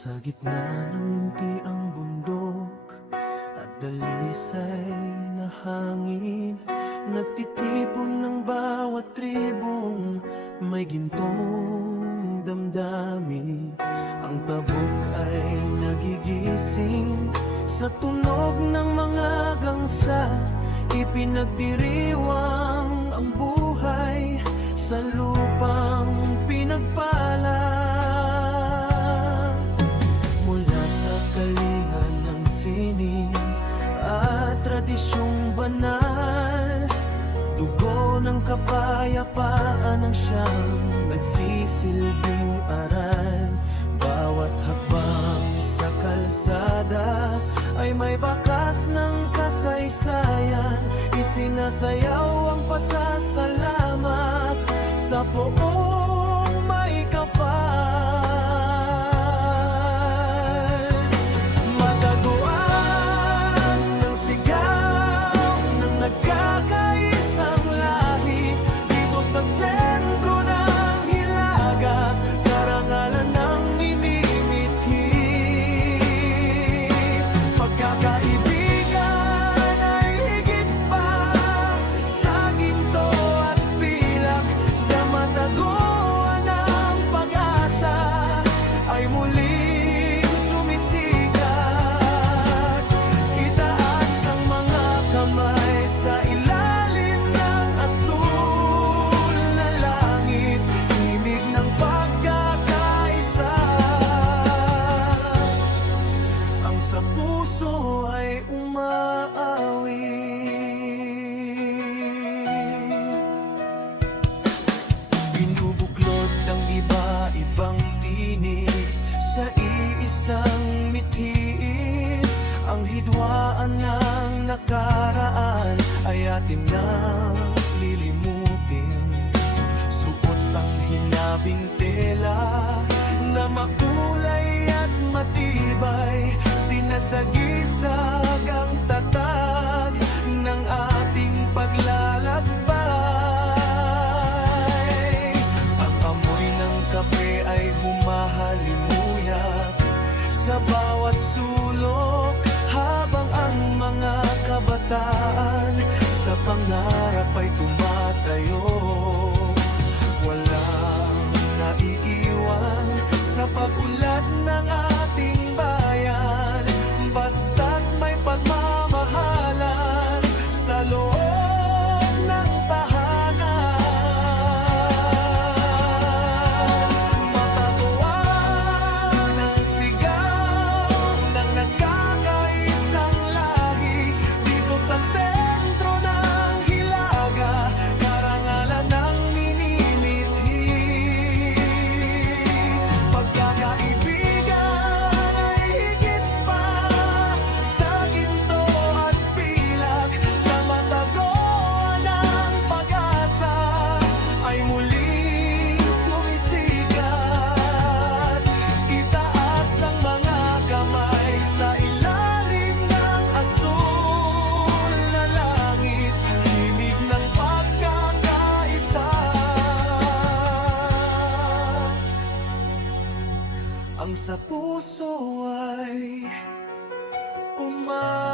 Sa gitna ng muntiang bundok at dalisay na hangin, nagtitipon ng bawat tribong may gintong damdamin. Ang tabok ay nagigising sa tunog ng mga gangsa, ipinagdiriwang ang buhay sa lupang pinagpala. Kalingan ng sining at tradisyong banal, dugo ng kapayapaan ang siyang nagsisilbing aral. Bawat hakbang sa kalsada ay may bakas ng kasaysayan, isinasayaw ang pasasalamat sa buong may kapal. Nagkakaisang lahi dito sa sentro ng Hilaga, karangalan ng minimithi. Pagkakaibigan ay higit pa sa ginto at pilak, sa mataguan ng pag-asa ay muling sumisikat. Itaas ang mga kamay sa ilalim ng asul na langit, himig ng pagkakaisa. Ang sa puso ay umaawit. Binubuklod ang iba-ibang tinig sa iisang mithiin. Ang hidwaan ng nakaraan ay atin nang lilimutin. Suot ang hinabing tela na makulay at matibay, sinasagisag ang tatag ng ating paglalakbay. Ang amoy ng kape ay humahalimuyak sa bawat sulok, habang ang mga kabataan sa pangarap ay tumatayo. Walang naiiwan sa pag-ulat ng ating bayan, basta't may pagmamahalan sa loob ng tahanan. Matatuan ang sigaw ng nagkakaisang lahi dito sa sentro ng Hilaga, karangalan ng minimithi. Pagkakaibigan ay higit pa sa ginto at pilak, sa mataguan ng pag-asa ay muling sumisikat. Itaas ang mga kamay sa ilalim ng asul na langit, himig ng pagkakaisa. Ang sa puso ay umaawit.